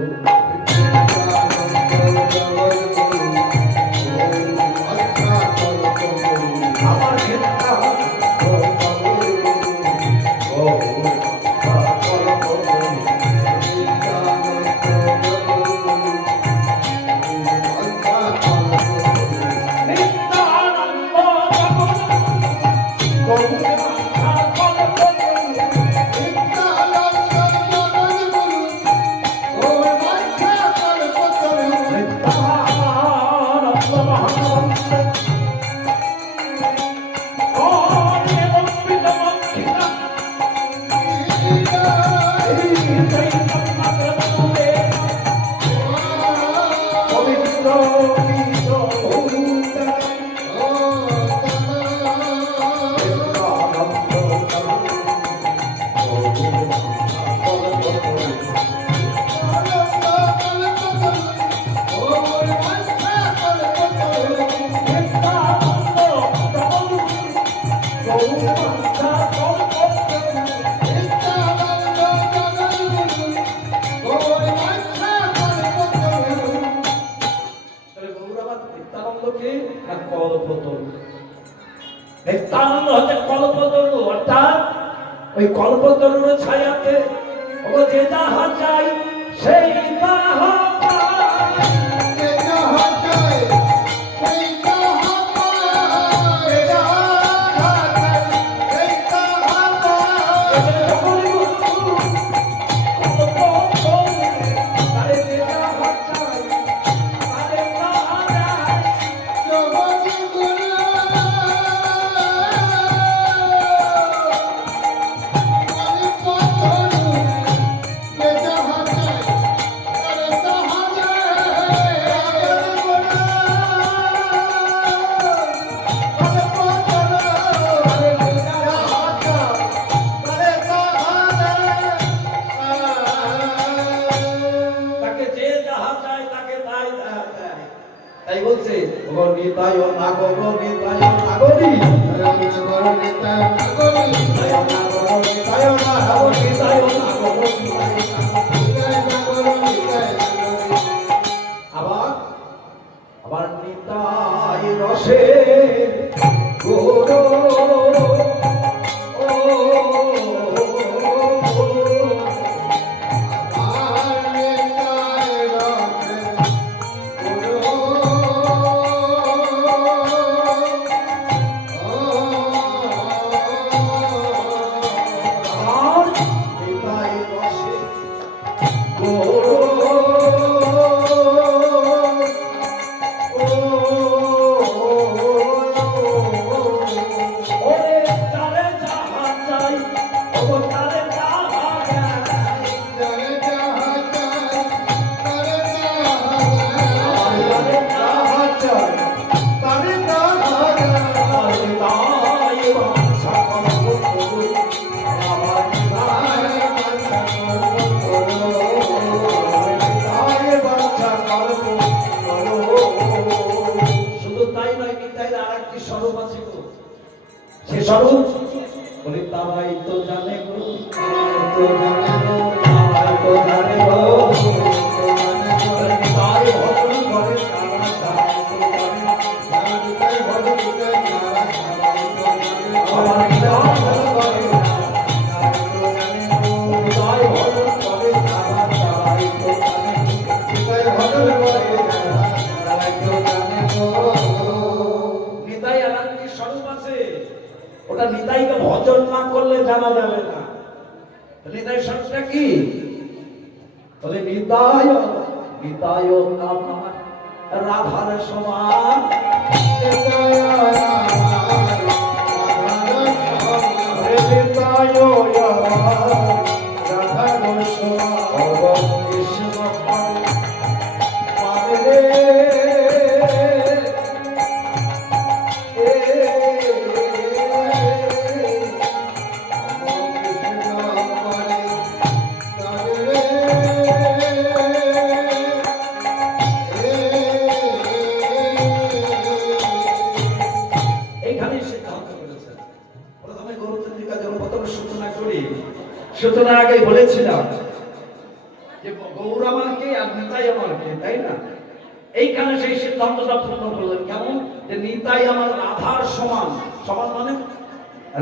নিত্যানন্দ হচ্ছে কল্পতরু, অর্থাৎ ওই কল্পতরুর ছায়াতে যে যাহা চাই সেই তাহা তাই বলছে ও নিতাই ও নাগর নিতাই ও নাগরি আবার আবার নিতাই রসে গোরো সে স্বরূপ বলি তারাই তো জানে গো তারাই তো জানে গো তাই ভজন করে তারা তাই ভজন করে নিতাই আর কি স্বরূপ আছে ওটা নিতাইকে ভজন না করলে জানা যাবে না। নিতাই স্বরূপটা কি বলে নিতাই নিতাই আমার রাধার সমান নিতাই রাধার সমান কৃষ্ণ পাবে সূচনা আগে বলেছিলাম যে গৌর আমারকে আর নিতাই আমারকে, তাই না? এইখানে সেই সিদ্ধান্তটা পূর্ণ করলেন কেমন যে নিতাই আমার রাধার সমান। সমান মানে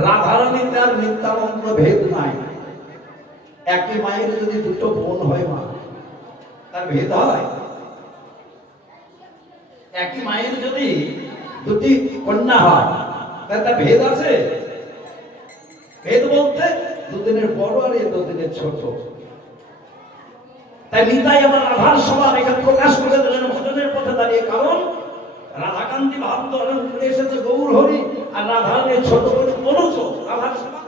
রাধার নিতে আর নিত্যানন্দ ভেদ নাই। একই মায়ের যদি দুটো বোন হয় মা, তার ভেদ হয়? একই মায়ের যদি দুটি কন্যা হয় তার ভেদ আছে? ভেদ বলতে দুদিনের বড় আর এই দুদিনের ছোট। তাই নিতাই আমার রাধার সমান এখানে প্রকাশ করে দিলেন ভজনের পথে দাঁড়িয়ে। কারণ রাধাকান্তি ভাব ধরন করে এসেছে গৌর হরি, আর রাধার ছোট বোন অনুজ রাধার সমান।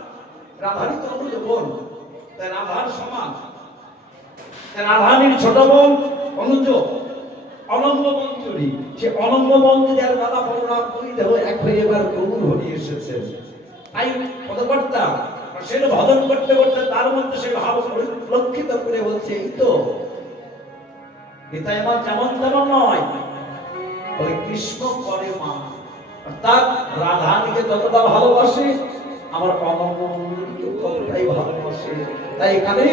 রাধারই তো অনুজ বোন, তাই রাধার সমান। রাধানির ছোট বোন অনুজ অনঙ্গ মঞ্জুরি, সে অনঙ্গ মঞ্জুরি আর দাদা বলরাম করি দেহ এক হয়ে এবার গৌর হরি এসেছে। তাই পদকর্তা সেটা ভজন করতে করতে তার মধ্যে সে ভাব লক্ষিত করে বলছে এই তো নিতাই আমার যেমন তেমন নয়, বলে কৃষ্ণ করে মা। অর্থাৎ রাধানিকে যতটা ভালোবাসে আমার অনঙ্গ মঞ্জুরিকেও ততটাই ভালোবাসে। তাই এখানে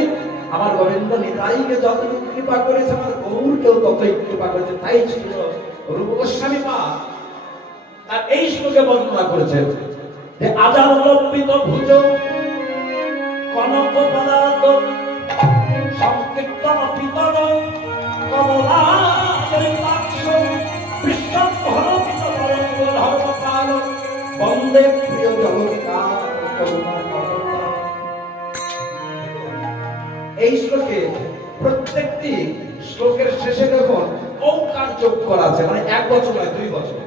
আমার গোবিন্দ নিতাইকে যতটুকু কৃপা করেছে আমার গৌরকেও ততই কৃপা করেছে। তাই ছিল রূপ গোস্বামী মা তার এই শ্লোকে বর্ণনা করেছেন যে আজার লম্বিত ভুজ কনক পদার্থ সংকীর্তন পিতর কমলা বন্দে প্রিয় জগৎকার করুণা কমলা। এই শ্লোকে প্রত্যেকটি শ্লোকের শেষে দেখুন ওঙ্কার যোগ করা আছে, মানে এক বছর নয় 2 বছর।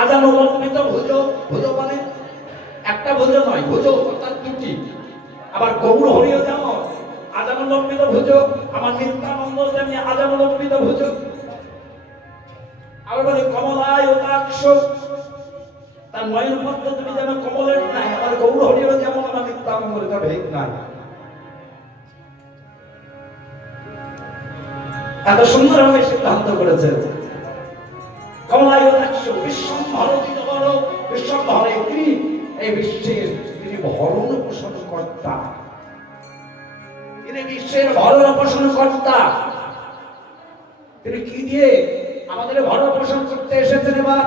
আজানুলম্বিত ভুজ, ভুজ মানে একটা ভুজ নয়, ভুজ অর্থাৎ দুটি। আবার গৌর হরিও যেমন আজানুলম্বিত ভুজ, আমার নিত্যানন্দ তেমনি আজানুলম্বিত ভুজ। আবার বলে কমলায় ওতাক্ষ, তার নয়ন মধ্যে তুমি যেন কমলের নাই, আমার গৌর হরিও যেমন আমার নিত্যানন্দের ভেদ নাই। এত সুন্দরভাবে সিদ্ধান্ত করেছেন। কমলায় বিশ্বম ভারতী জগর বিশ্বম ভারে তিনি এই বিশ্বের তিনি ভরণ পোষণ কর্তা, তিনি বিশ্বের ভরণ পোষণ কর্তা। তিনি কি দিয়ে আমাদের ভরণ পোষণ করতে এসেছেন? এবার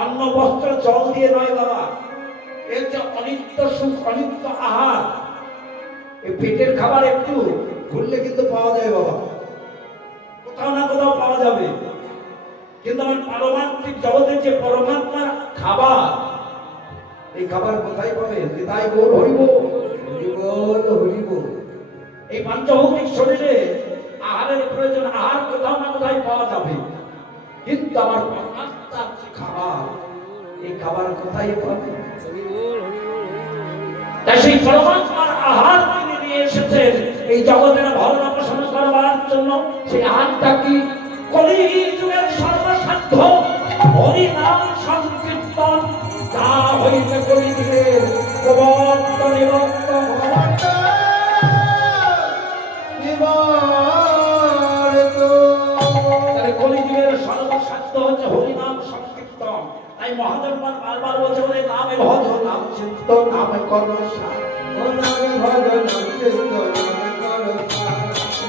অন্ন বস্ত্র জল দিয়ে নয় বাবা, এর যে অনিত্য সুখ অনিত্য আহার, এই পেটের খাবার একটু ঘুরলে কিন্তু পাওয়া যায় বাবা, কোথাও না কোথাও পাওয়া যাবে, কিন্তু আমার পারমাত্মিক জগতের যে পরমাত্মার খাবার, এই খাবার কোথায় পাবে? তাই গৌর হরিব হরিব হরিব। এই পঞ্চভৌতিক শরীরে আহারের প্রয়োজন, আহার কোথাও না কোথায় পাওয়া যাবে, কিন্তু আমার পরমাত্মার যে খাবার, এই খাবার কোথায় পাবে? তাই সেই পরমাত্মার আহার তিনি নিয়ে এসেছেন এই জগতের ভরণ পোষণ করবার জন্য। সেই আহারটা কি? কলিযুগের সর্বসাধ্য হরি নাম সংকীর্তন, যা হইতে কলিযুগের প্রবর্ত নিবর্ত কলিযুগের সর্বসাধ্য হচ্ছে হরি নাম সংকীর্তন। তাই মহাজনগণ বারবার বলছে ওরে নামে ভজ নাম চিত্ত নামে করো সার, নামে ভজ নাম চিত্ত নামে করো সার,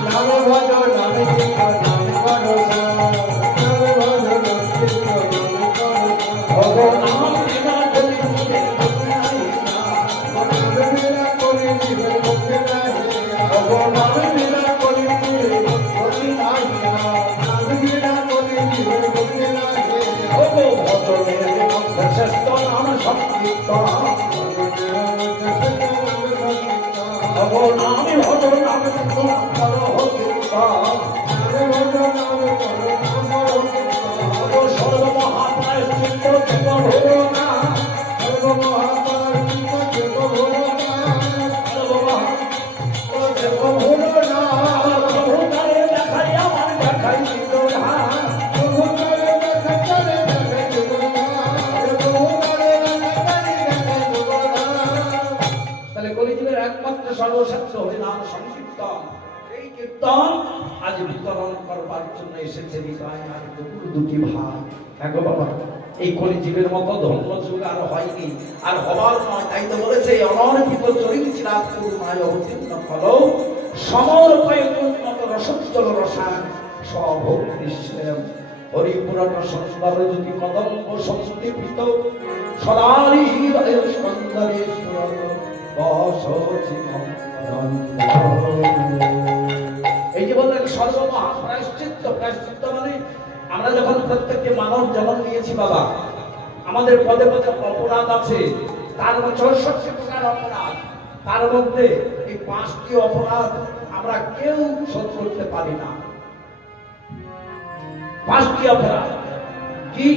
নামে ভজ নামে চিত্ত নামে করো সার, নামে ভজ নাম চিত্ত নামে করো সার। নাম বিনা করি জীবের মুক্তি নাই না, নামে বিনা করি জীবের মুক্তি নাই না, নামে বিনা করি জীবের মুক্তি নাই না, নামে বিনা করি জীবের মুক্তি নাই না। ওগো ভজনের মধ্যে শ্রেষ্ঠ নাম সংকীর্তন, ওগো নামে ভজ নামে চিত্ত করো কীর্তন, ওগো সর্বমহাপ্রায় চিত্ত দেব ভরো না, সর্বমহাপ্রায় দেব ভরো না। প্রভু তারে দেখাই আমার দেখাই দিত না, তাহলে কলিযুগের একমাত্র সর্বশ্রেষ্ঠ হরি নাম সংকীর্তন। এই কীর্তন আজ বিতরণ করবার জন্য এসেছে নিতাই আর দুটি ভাই। দেখো বাবা, এই কলিযুগের মতো ধর্ম যুগ আর হয়নি, আর হবার নয়। তাই তো বলেছে অনর্পিত চরিত চিরাত পূর্ণায় অবতীর্ণ ফল সমর্পয় উন্নত রসোজ্জ্বল রসায়ন স্বভক্তি শ্রেয় হরি পুরাণ সুন্দর যদি কদম্ব সংস্কৃত সদারি হৃদয় সুন্দরে এই যে বললেন সর্বমহা প্রায়শ্চিত্ত। প্রায়শ্চিত্ত মানে আমরা যখন প্রত্যেককে মানব জন্ম নিয়েছি বাবা, আমাদের পদে পদে অপরাধ আছে, তার মধ্যে ৬৪ প্রকার অপরাধ, তার মধ্যে এই ৫টি অপরাধ আমরা কেউ শোধ করতে পারি না। ৫টি অপরাধ কি?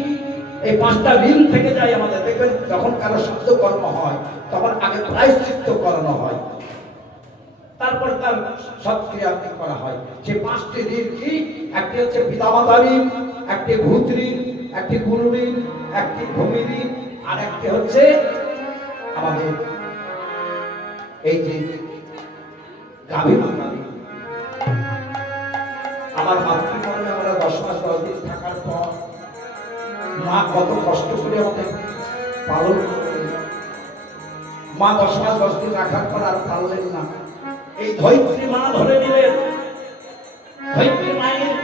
এই ৫টা ঋণ থেকে যায় আমাদের। দেখবেন যখন কারো শব্দ কর্ম হয় তখন আগে প্রায়শ্চিত্ত করানো হয়, তারপর তার সৎক্রিয়া করা হয়। সেই ৫টি ঋণ কি? একটি হচ্ছে পিতামাতা ঋণ, একটি ভূত ঋণ, একটি গুরু ঋণ, একটি ভূমি ঋণ, আর একটি হচ্ছে আমাদের এই যে গাভী মাতা ঋণ। আমার মাতৃগর্ভে আমরা ১০ মাস ১০ দিন থাকার পর মা কত কষ্ট করে আমাদের পালন করে। মা ১০ মাস ১০ দিন রাখার পর আর পারলেন না, এই ধৈত্রী মা ধরে নিলেন। ধৈত্রী মায়ের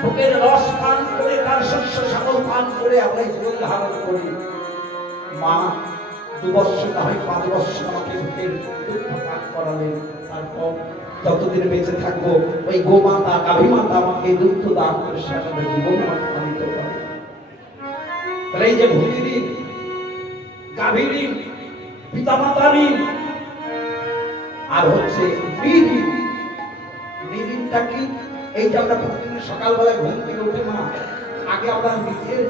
বুকের রস পান করে, তার শস্য শাকল পান করে আমরা জীবন ধারণ করি। মা ২ বৎসর না হয় ৫ বৎসর আমাকে বুকের দুধ পান করালেন। তারপর যতদিন বেঁচে থাকবো ওই গোমাতা গাভী মাতা আমাকে দুধ দান করে সারা জীবন অপমানিত করে। তাহলে এই যে ভূমি ঋণ, গাভী ঋণ, পিতামাতা ঋণ, আর হচ্ছে ঋণটা কি? এই যে আমরা প্রতিদিন সকালবেলায় ঘুম থেকে উঠে মা আগে আমরা নিজের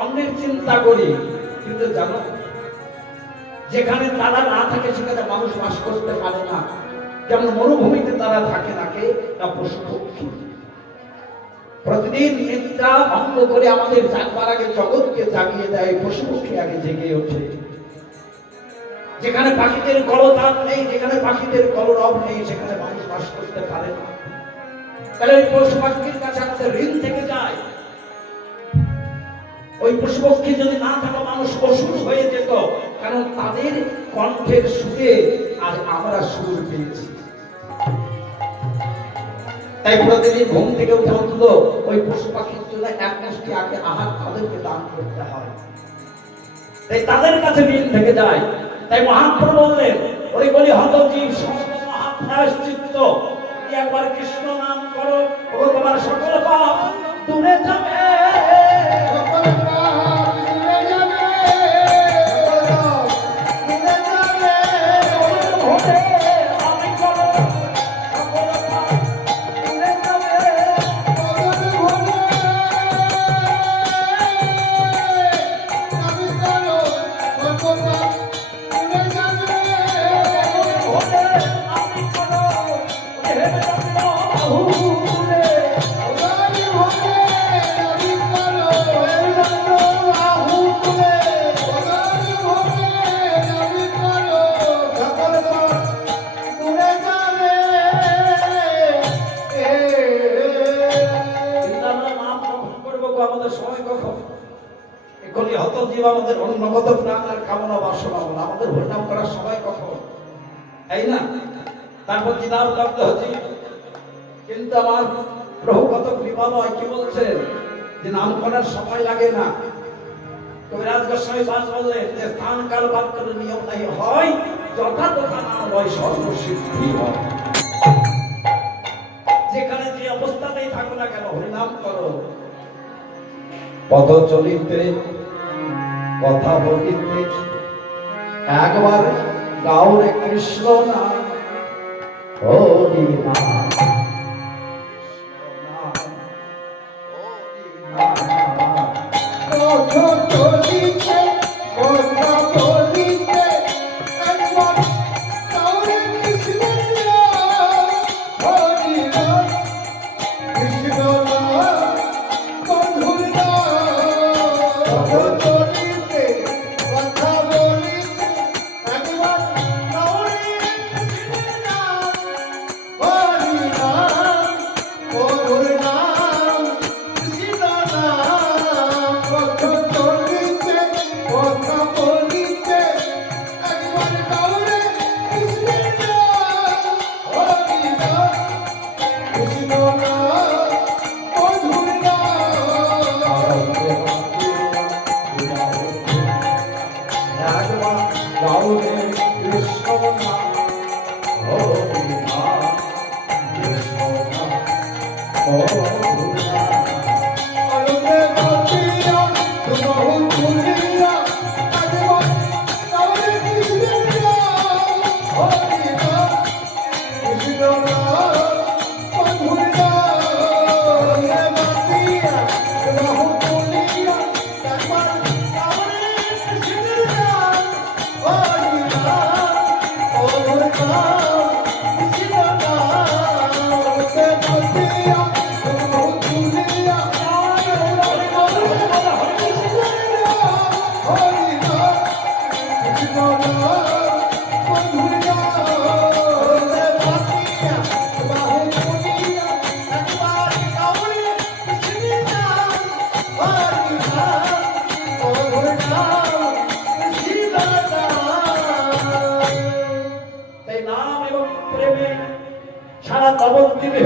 অন্যের চিন্তা করি, কিন্তু জানো যেখানে তারা না থাকে সেখানে মানুষ বাস করতে পারে না। যেমন মরুভূমিতে তারা থাকে নাকি পশু পক্ষী প্রতিদিন নিদ্রা ভঙ্গ করে আমাদের জাগবার আগে জগৎকে জাগিয়ে দেয়, পশু পক্ষী আগে জেগে ওঠে। যেখানে পাখিদের কলতান নেই, যেখানে পাখিদের কলরব নেই, সেখানে মানুষ বাস করতে পারে না। তাহলে ওই পশু পাখির কাছে আমাদের ঋণ থেকে যায়। ওই পশু পক্ষী যদি না থাকতো মানুষ অসুর হয়ে যেত, কারণ তাদের কণ্ঠের সুরে আজ আমরা সুর পেয়েছি। তাই প্রতিদিন ঘুম থেকে উঠে অন্তত ওই পশু পাখির জন্য এক মুষ্টি আগে আহার তাদেরকে দান করতে হয়, তাই তাদের কাছে ঋণ থেকে যায়। তাই মহাপ্রভু বললেন, ওই বলি হতজীব মহাপ্রায়শ্চিত্ত, একবার কৃষ্ণ নাম করো, ও তোমার সকল পাপ দূরে যাবে। আমাদের সময় কখন? এখনই হতজীব আমাদের অন্নগত প্রাণ আর কামনা বাসনা বলে আমাদের হরিনাম করার সময় কখন, তাই না? তারপর চিন্তার লব্ধ হচ্ছে, কিন্তু আমার প্রভু কত কৃপাময়, কি বলছেন যে নাম করার সময় লাগে না। কবিরাজ গোস্বামী পাঁচ বললেন যে স্থান কাল পাত্র নিয়ম নাই হয়, যথাযথা নাম হয় সর্বসিদ্ধি হয়। যেখানে যে অবস্থাতেই থাকো না কেন হরিনাম করো। পথ চলিতে কথা বলিতে একবার গাওরে কৃষ্ণ নাম, হরি নাম,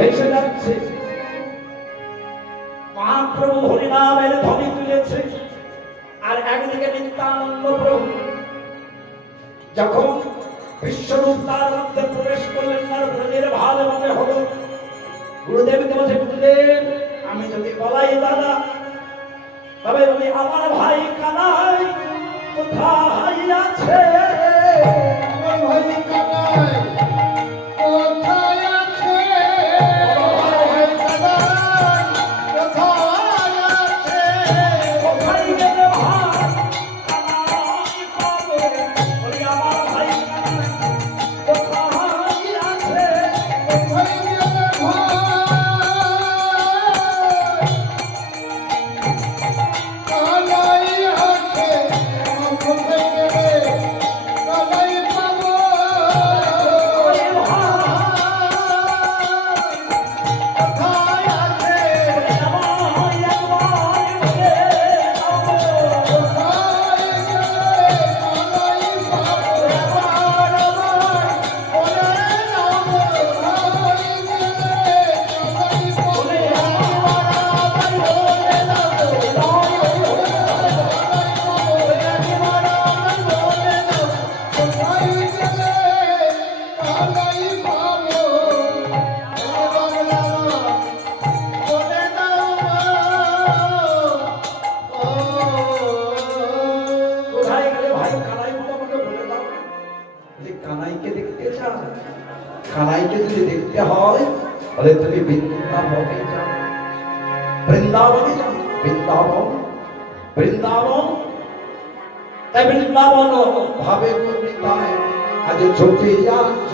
ভেসে যাচ্ছে। মহাপ্রভু হরিনামের ধ্বনি তুলেছে, আর একদিকে নিত্যানন্দ প্রভু যখন বিশ্বরূপ তার মধ্যে প্রবেশ করলেন, তার ব্রজের ভাব মনে হলো। গুরুদেবকে বলছে, গুরুদেব আমি যদি বলাই দাদা, তবে বলি আমার ভাই কানাই কোথায় আছে? ভাই কানাই কোথায় আছে? ভাই কানাই কোথায় আছে? কোথায় গেলে ভাই কানাই পাবো? বলি আমার ভাই কানাই কোথায় আছে? কোথায় গেলে ভাই কানাই আছে? কোথায় গেলে কানাই পাবো? কানাইকে দেখতে চাও? কানাইকে যদি দেখতে হয় তাহলে তুমি বৃন্দাবনে যাও, বৃন্দাবনে যাও, বৃন্দাবন, বৃন্দাবন। তাই বৃন্দাবন ভাবে তুমি তাই আজ ছুটে যাচ্ছ।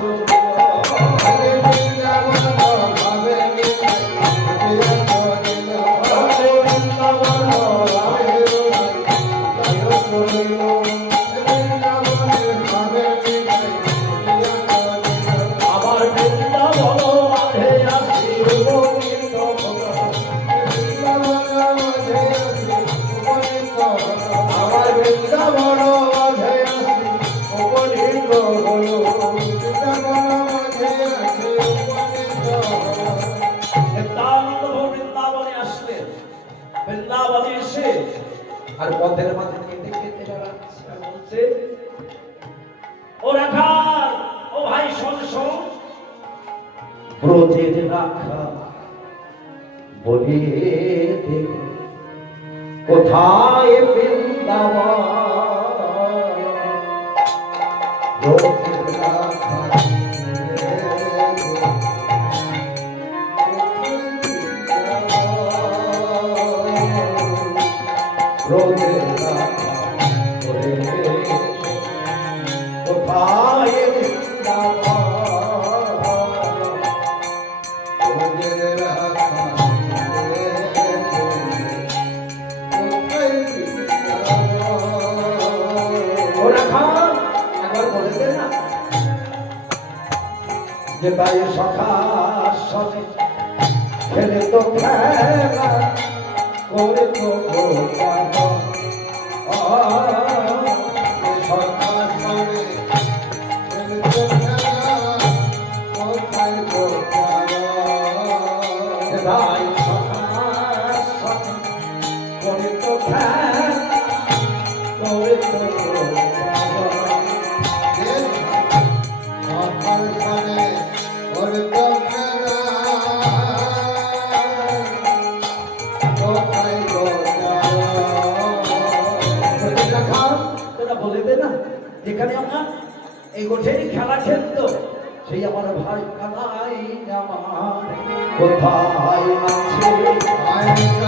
আমার বৃন্দাবন মাঝে আসি উপনীত হলো। আমার বৃন্দাবন মাঝে আসি উপনীত হলো। নিত্যানন্দ বৃন্দাবনে আসলেন। বৃন্দাবনে এসে আর পথের মাঝে কেটে কেটে বেড়াচ্ছে, আর বলছে, ও রাখাল, ও ভাই শোন শোন, ব্রজের রাখা বলিয়ে দে কোথায় বৃন্দাবন। ব্রজের রাখা ব্রজের রাখা বলিয়ে দে কোথায় বৃন্দাবন। যে তাই সখা সনে খেলে তো খেলা করে তো সখা সনে খেলে তো খেলা কোথায় গোপাল। তাই সখা সনে করে তো খেলা করে তো সকাল সনে করত খেলা কোথায় গোপাল। তোরা বলে দে না, যেখানে আমার এই গোঠের খেলা খেলতো সেই আমার ভাই কানাই আমার কোথায় আছে।